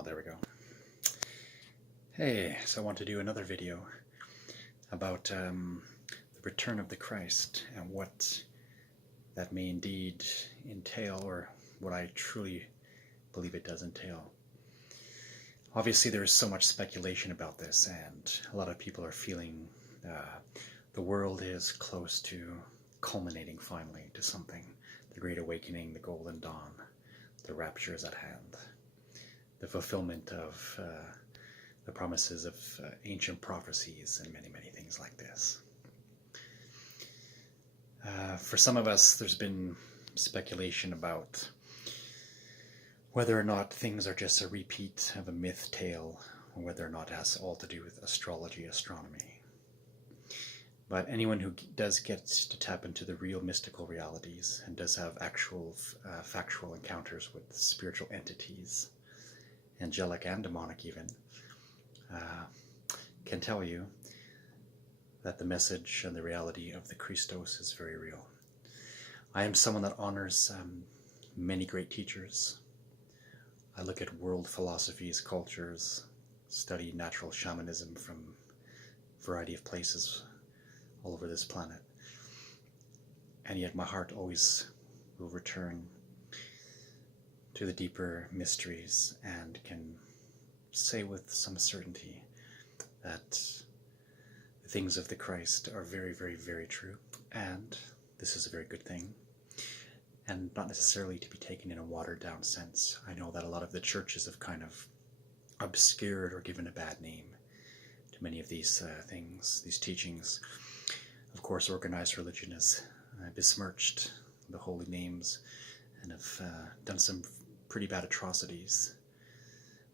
Oh, there we go. Hey, so I want to do another video about the return of the Christ and what that may indeed entail, or what I truly believe it does entail. Obviously, there is so much speculation about this, and a lot of people are feeling the world is close to culminating finally to something. The Great Awakening, the Golden Dawn, the rapture is at hand. The fulfillment of the promises of ancient prophecies and many, many things like this. For some of us, there's been speculation about whether or not things are just a repeat of a myth tale, or whether or not it has all to do with astrology, astronomy. But anyone who does get to tap into the real mystical realities and does have actual factual encounters with spiritual entities, angelic and demonic even, can tell you that the message and the reality of the Christos is very real. I am someone that honors many great teachers. I look at world philosophies, cultures, study natural shamanism from a variety of places all over this planet. And yet my heart always will return to the deeper mysteries and can say with some certainty that the things of the Christ are very, very, very true, and this is a very good thing, and not necessarily to be taken in a watered down sense. I know that a lot of the churches have kind of obscured or given a bad name to many of these things, these teachings. Of course, organized religion has besmirched the holy names and have done some pretty bad atrocities,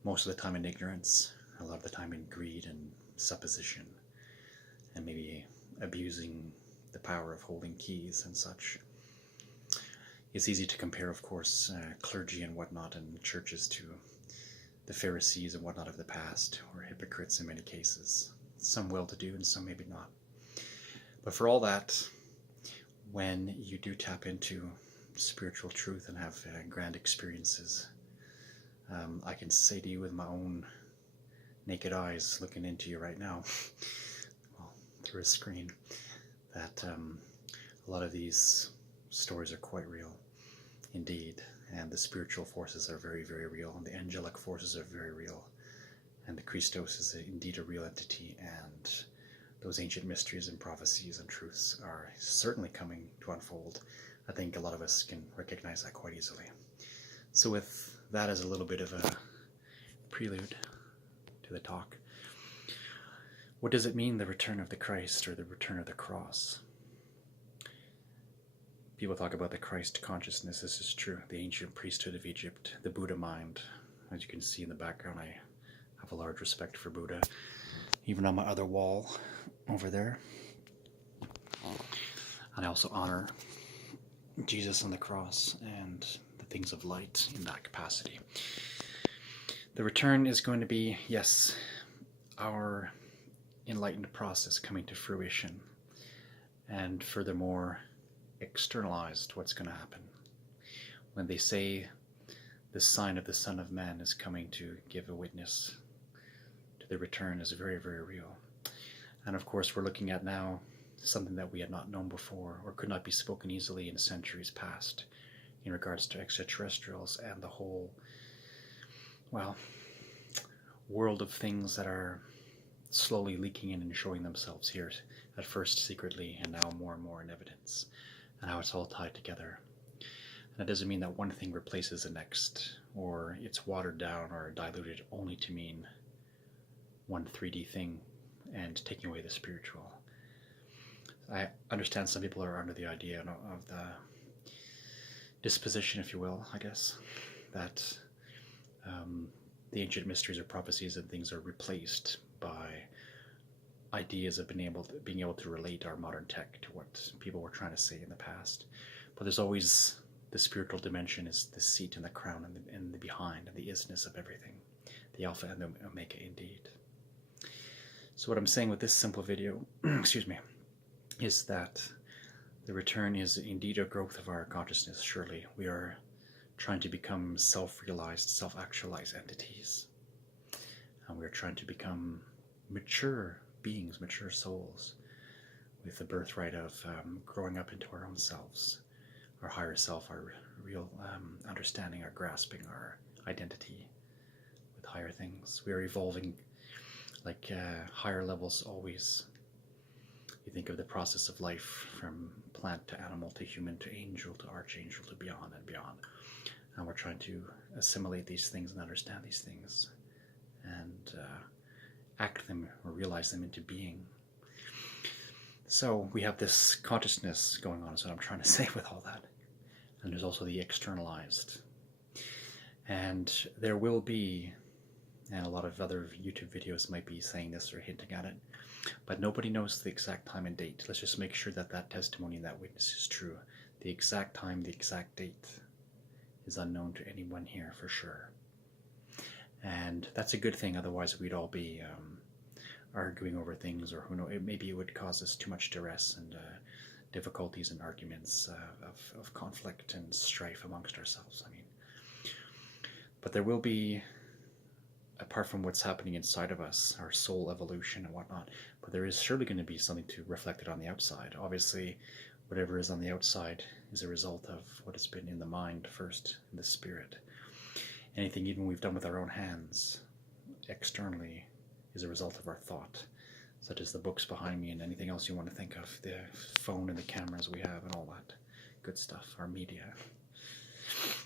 most of the time in ignorance, a lot of the time in greed and supposition, and maybe abusing the power of holding keys and such. It's easy to compare, of course, clergy and whatnot and churches to the Pharisees and whatnot of the past, or hypocrites in many cases, some well-to-do and some maybe not. But for all that, when you do tap into spiritual truth and have grand experiences, I can say to you with my own naked eyes looking into you right now, well, through a screen, that a lot of these stories are quite real indeed, and the spiritual forces are very, very real, and the angelic forces are very real, and the Christos is indeed a real entity, and those ancient mysteries and prophecies and truths are certainly coming to unfold. I think a lot of us can recognize that quite easily. So with that as a little bit of a prelude to the talk, what does it mean, the return of the Christ, or the return of the cross? People talk about the Christ consciousness. This is true. The ancient priesthood of Egypt, the Buddha mind. As you can see in the background, I have a large respect for Buddha, even on my other wall over there. And I also honor Jesus on the cross and the things of light in that capacity. The return is going to be, yes, our enlightened process coming to fruition, and furthermore externalized what's going to happen. When they say the sign of the Son of Man is coming to give a witness to the return, is very, very real. And of course we're looking at now something that we had not known before, or could not be spoken easily in centuries past, in regards to extraterrestrials and the whole, well, world of things that are slowly leaking in and showing themselves here, at first secretly and now more and more in evidence, and how it's all tied together. And that doesn't mean that one thing replaces the next, or it's watered down or diluted only to mean one 3D thing and taking away the spiritual. I understand some people are under the idea of the disposition, if you will, I guess, that the ancient mysteries or prophecies and things are replaced by ideas of being able to relate our modern tech to what people were trying to say in the past. But there's always the spiritual dimension, is the seat and the crown and the behind and the isness of everything, the Alpha and the Omega indeed. So what I'm saying with this simple video, excuse me, is that the return is indeed a growth of our consciousness. Surely we are trying to become self-realized, self-actualized entities. And we're trying to become mature beings, mature souls, with the birthright of growing up into our own selves, our higher self, our real understanding, our grasping, our identity with higher things. We are evolving like higher levels always. You think of the process of life from plant to animal to human to angel to archangel to beyond and beyond. And we're trying to assimilate these things and understand these things and act them or realize them into being. So we have this consciousness going on, is what I'm trying to say with all that. And there's also the externalized. And there will be, and a lot of other YouTube videos might be saying this or hinting at it, but nobody knows the exact time and date. Let's just make sure that that testimony and that witness is true. The exact time, the exact date is unknown to anyone here for sure. And that's a good thing, otherwise we'd all be arguing over things, or who knows, maybe it would cause us too much duress and difficulties and arguments of conflict and strife amongst ourselves. I mean, but there will be, apart from what's happening inside of us, our soul evolution and whatnot, but there is surely going to be something to reflect it on the outside. Obviously, whatever is on the outside is a result of what has been in the mind first, in the spirit. Anything even we've done with our own hands externally is a result of our thought, such as the books behind me and anything else you want to think of, the phone and the cameras we have and all that good stuff, our media.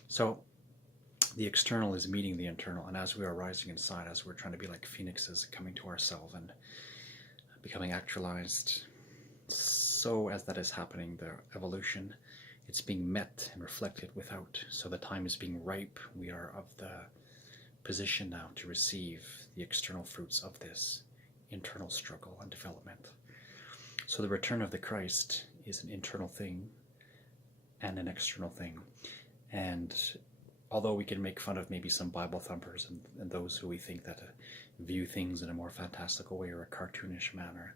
So the external is meeting the internal, and as we are rising inside, as we're trying to be like phoenixes coming to ourselves and becoming actualized, so as that is happening, the evolution, it's being met and reflected without. So the time is being ripe. We are of the position now to receive the external fruits of this internal struggle and development. So the return of the Christ is an internal thing and an external thing. And although we can make fun of maybe some Bible thumpers and those who we think that view things in a more fantastical way or a cartoonish manner,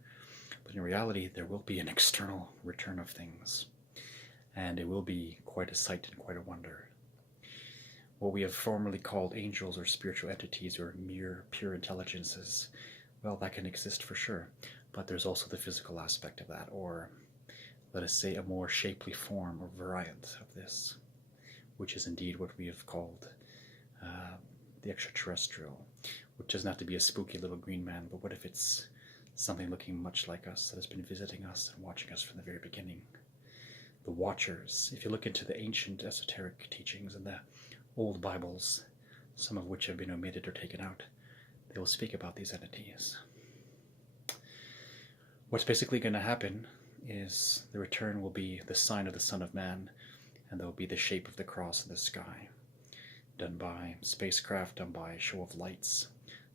but in reality there will be an external return of things, and it will be quite a sight and quite a wonder. What we have formerly called angels or spiritual entities or mere pure intelligences, well, that can exist for sure, but there's also the physical aspect of that, or let us say a more shapely form or variant of this, which is indeed what we have called the extraterrestrial, which doesn't have to be a spooky little green man, but what if it's something looking much like us that has been visiting us and watching us from the very beginning? The Watchers. If you look into the ancient esoteric teachings and the old Bibles, some of which have been omitted or taken out, they will speak about these entities. What's basically going to happen is the return will be the sign of the Son of Man, and there will be the shape of the cross in the sky, done by spacecraft, done by show of lights,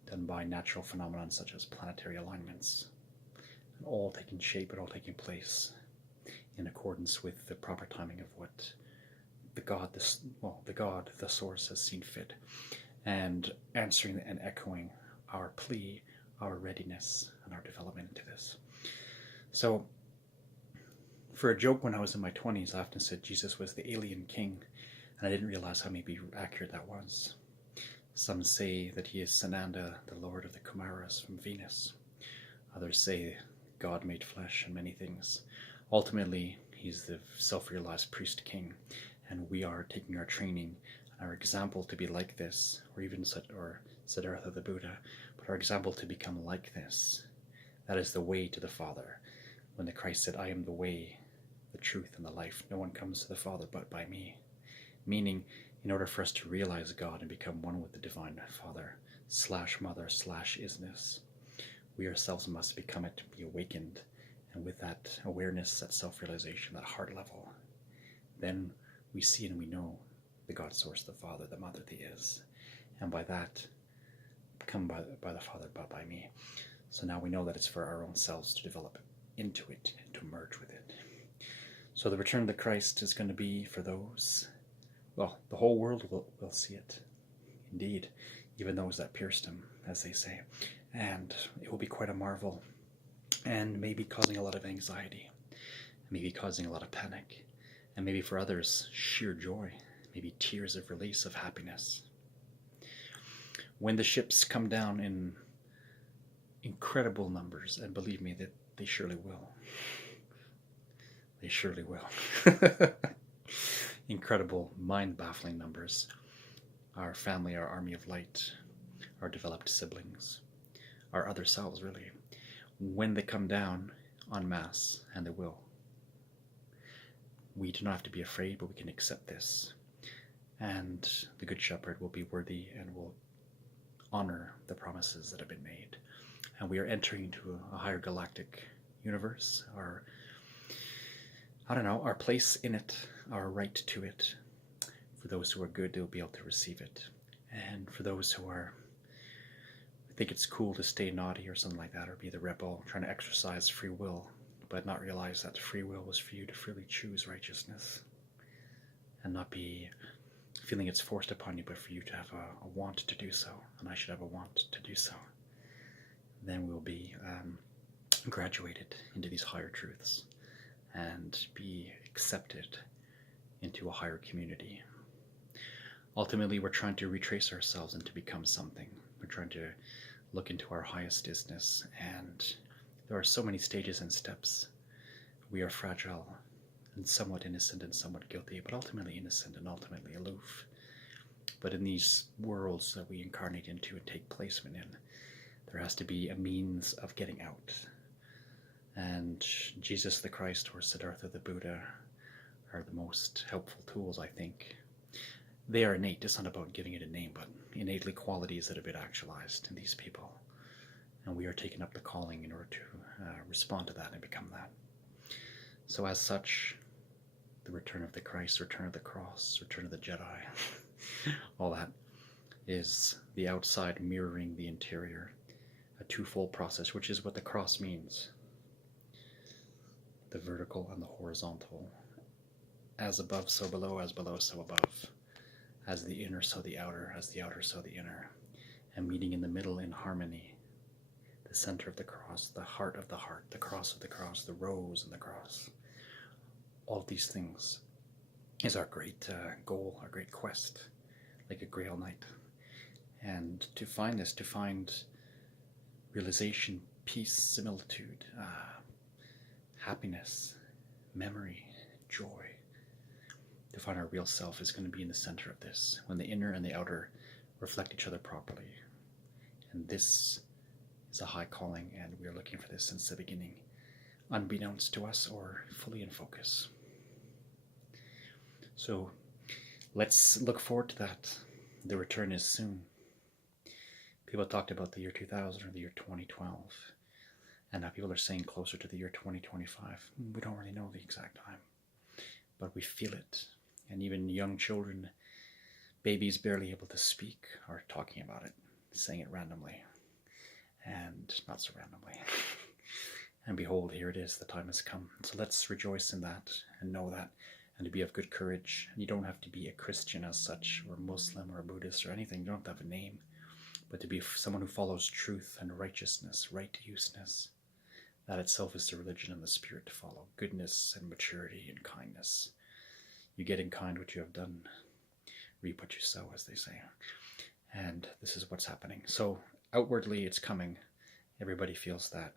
done by natural phenomena such as planetary alignments, and all taking shape and all taking place in accordance with the proper timing of what the God, the Source, has seen fit, and answering and echoing our plea, our readiness, and our development into this. So, for a joke, when I was in my 20s, I often said Jesus was the alien king, and I didn't realize how maybe accurate that was. Some say that he is Sananda, the lord of the Kumaras from Venus. Others say God made flesh and many things. Ultimately, he's the self-realized priest king, and we are taking our training and our example to be like this, or even Siddhartha the Buddha, but our example to become like this. That is the way to the Father. When the Christ said, I am the way, the truth, and the life, no one comes to the Father but by me. Meaning, in order for us to realize God and become one with the Divine Father, / Mother / Isness, we ourselves must become it, be awakened, and with that awareness, that self-realization, that heart level, then we see and we know the God Source, the Father, the Mother, the Is, and by that, come by the Father but by me. So now we know that it's for our own selves to develop into it and to merge with it. So the return of the Christ is going to be for those, well, the whole world will see it, indeed, even those that pierced him, as they say, and it will be quite a marvel, and maybe causing a lot of anxiety, maybe causing a lot of panic, and maybe for others sheer joy, maybe tears of release, of happiness. when the ships come down in incredible numbers, and believe me, that they surely will. They surely will. Incredible, mind-baffling numbers. Our family, our army of light, our developed siblings, our other selves, really. When they come down en masse, and they will, we do not have to be afraid, but we can accept this. And the Good Shepherd will be worthy and will honor the promises that have been made. And we are entering into a higher galactic universe, our place in it, our right to it. For those who are good, they'll be able to receive it. And for those who think it's cool to stay naughty or something like that, or be the rebel, trying to exercise free will, but not realize that free will was for you to freely choose righteousness, and not be feeling it's forced upon you, but for you to have a want to do so, and I should have a want to do so. Then we'll be graduated into these higher truths and be accepted into a higher community. Ultimately, we're trying to retrace ourselves and to become something. We're trying to look into our highest isness, and there are so many stages and steps. We are fragile and somewhat innocent and somewhat guilty, but ultimately innocent and ultimately aloof. But in these worlds that we incarnate into and take placement in, there has to be a means of getting out. And Jesus the Christ or Siddhartha the Buddha are the most helpful tools, I think. They are innate. It's not about giving it a name, but innately qualities that have been actualized in these people. And we are taking up the calling in order to respond to that and become that. So as such, the return of the Christ, return of the cross, return of the Jedi, all that is the outside mirroring the interior, a twofold process, which is what the cross means. The vertical and the horizontal. As above, so below, as below, so above. As the inner, so the outer, as the outer, so the inner. And meeting in the middle in harmony. The center of the cross, the heart of the heart, the cross of the cross, the rose in the cross. All of these things is our great goal, our great quest, like a Grail Knight. And to find this, to find realization, peace, similitude, happiness, memory, joy, to find our real self is going to be in the center of this, when the inner and the outer reflect each other properly. And this is a high calling, and we are looking for this since the beginning, unbeknownst to us or fully in focus. So let's look forward to that. The return is soon. People talked about the year 2000 or the year 2012, and now people are saying closer to the year 2025. We don't really know the exact time, but we feel it. And even young children, babies barely able to speak, are talking about it, saying it randomly, and not so randomly. And behold, here it is, the time has come. So let's rejoice in that and know that, and to be of good courage. And you don't have to be a Christian as such, or a Muslim, or a Buddhist, or anything. You don't have to have a name, but to be someone who follows truth and righteousness, right-useness. That itself is the religion and the spirit to follow. Goodness and maturity and kindness. You get in kind what you have done, reap what you sow, as they say. And this is what's happening. So outwardly it's coming. Everybody feels that.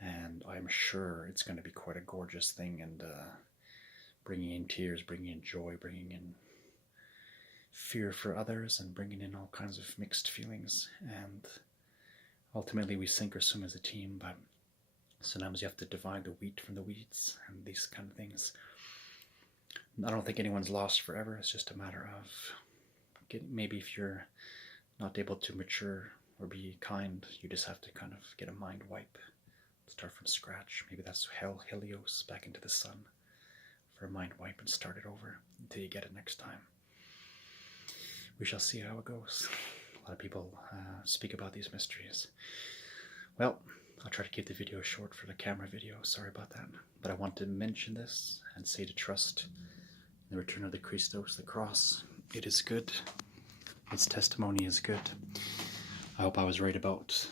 And I'm sure it's going to be quite a gorgeous thing, and bringing in tears, bringing in joy, bringing in fear for others, and bringing in all kinds of mixed feelings. And ultimately we sink or swim as a team, but sometimes you have to divide the wheat from the weeds and these kind of things. I don't think anyone's lost forever. It's just a matter of maybe if you're not able to mature or be kind, you just have to kind of get a mind wipe, start from scratch. Maybe that's Helios, back into the sun, for a mind wipe and start it over until you get it next time. We shall see how it goes. A lot of people speak about these mysteries. Well, I'll try to keep the video short for the camera video. Sorry about that. But I want to mention this and say to trust the return of the Christos, the cross. It is good. Its testimony is good. I hope I was right about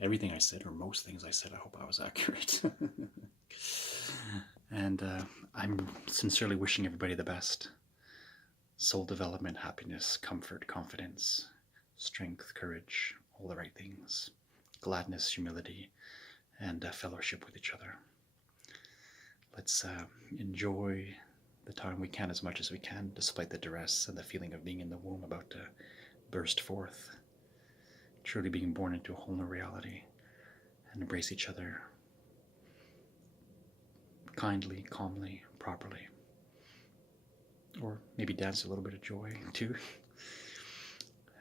everything I said, or most things I said. I hope I was accurate. And I'm sincerely wishing everybody the best. Soul development, happiness, comfort, confidence, strength, courage, all the right things, gladness, humility, and fellowship with each other. Let's enjoy the time we can as much as we can, despite the duress and the feeling of being in the womb about to burst forth, truly being born into a whole new reality, and embrace each other kindly, calmly, properly. Or maybe dance a little bit of joy too,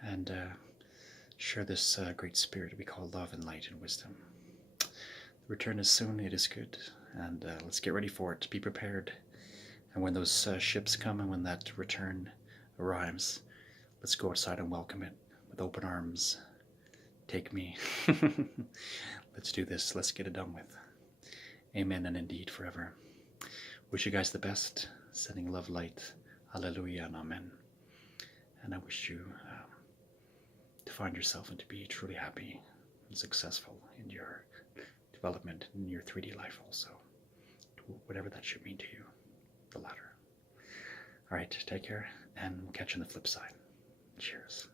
and share this great spirit we call love and light and wisdom. The return is soon, it is good, and let's get ready for it. Be prepared. And when those ships come and when that return arrives, let's go outside and welcome it with open arms. Take me. Let's do this. Let's get it done with. Amen and indeed forever. Wish you guys the best. Sending love, light. Hallelujah and amen. And I wish you to find yourself and to be truly happy and successful in your development, in your 3D life also. Whatever that should mean to you. The latter. All right, take care, and we'll catch you on the flip side. Cheers.